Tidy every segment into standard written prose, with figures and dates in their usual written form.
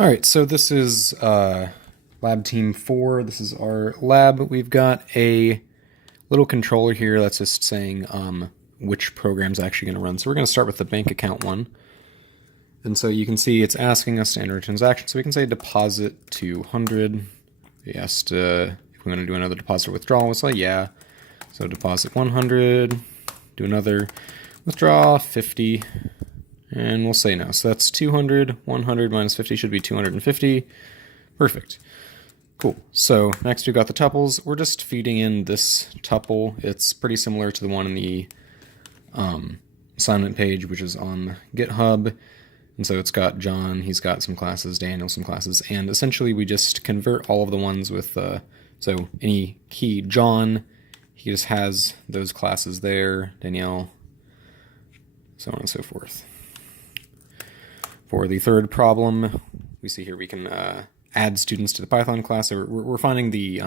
All right, so this is lab team 4. This is our lab. We've got a little controller here that's just saying which program's actually going to run. So we're going to start with the bank account one. And so you can see it's asking us to enter a transaction. So we can say deposit 200. We asked if we want to do another deposit or withdrawal. We'll say yeah. So deposit 100, do another withdraw 50. And we'll say no. So that's 200, 100 minus 50 should be 250. Perfect. Cool. So next we've got the tuples. We're just feeding in this tuple. It's pretty similar to the one in the assignment page, which is on GitHub. And so it's got John, he's got some classes, Daniel, some classes, and essentially we just convert all of the ones with, so any key John, he just has those classes there, Danielle, so on and so forth. For the third problem, we see here we can add students to the Python class. So we're finding the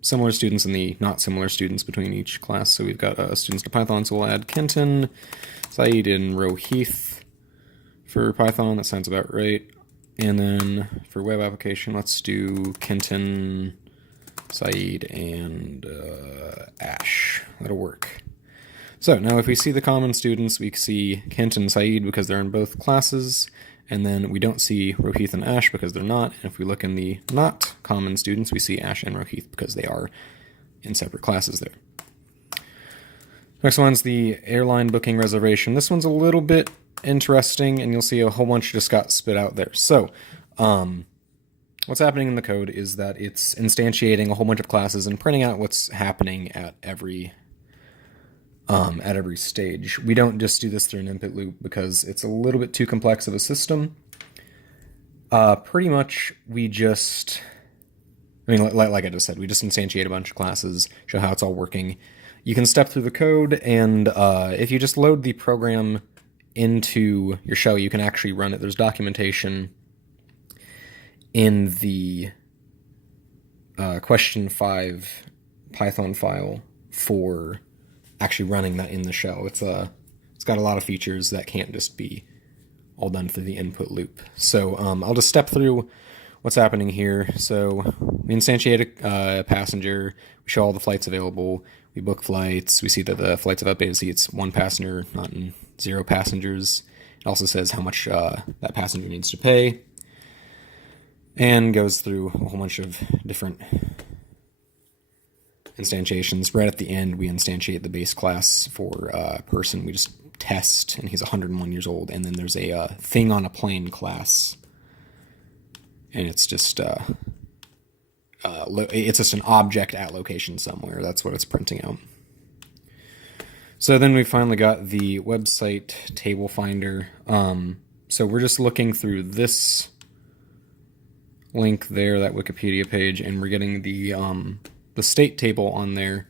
similar students and the not similar students between each class. So we've got students to Python, so we'll add Kenton, Saeed, and Rohith for Python. That sounds about right. And then for web application, let's do Kenton, Saeed, and Ash. That'll work. So now if we see the common students, we see Kent and Saeed because they're in both classes, and then we don't see Rohith and Ash because they're not. And if we look in the not common students, we see Ash and Rohith because they are in separate classes there. Next one's the airline booking reservation. This one's a little bit interesting, and you'll see a whole bunch just got spit out there. So what's happening in the code is that it's instantiating a whole bunch of classes and printing out what's happening at every stage. We don't just do this through an input loop because it's a little bit too complex of a system. Pretty much we just, like I just said, we just instantiate a bunch of classes, show how it's all working. You can step through the code, and if you just load the program into your shell, you can actually run it. There's documentation in the question 5 Python file for actually running that in the shell. It's got a lot of features that can't just be all done through the input loop. So I'll just step through what's happening here. So we instantiate a passenger, we show all the flights available, we book flights, we see that the flights have updated, see it's 1 passenger, not 0 passengers. It also says how much that passenger needs to pay, and goes through a whole bunch of different instantiations. Right at the end, we instantiate the base class for person. We just test, and he's 101 years old. And then there's a thing on a plane class, and it's just an object at location somewhere. That's what it's printing out. So then we finally got the website table finder. So we're just looking through this link there, that Wikipedia page, and we're getting the state table on there,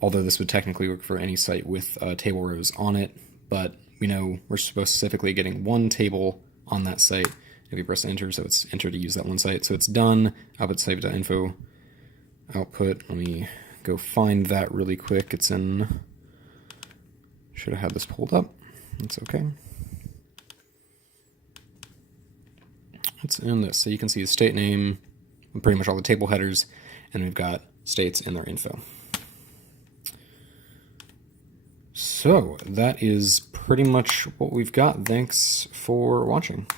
although this would technically work for any site with table rows on it, but we know we're specifically getting one table on that site. If we press enter, so it's enter to use that one site. So it's done. Output save.info output. Let me go find that really quick. It's in, should have had this pulled up. That's okay. It's in this. So you can see the state name, pretty much all the table headers, and we've got states and their info. So that is pretty much what we've got. Thanks for watching.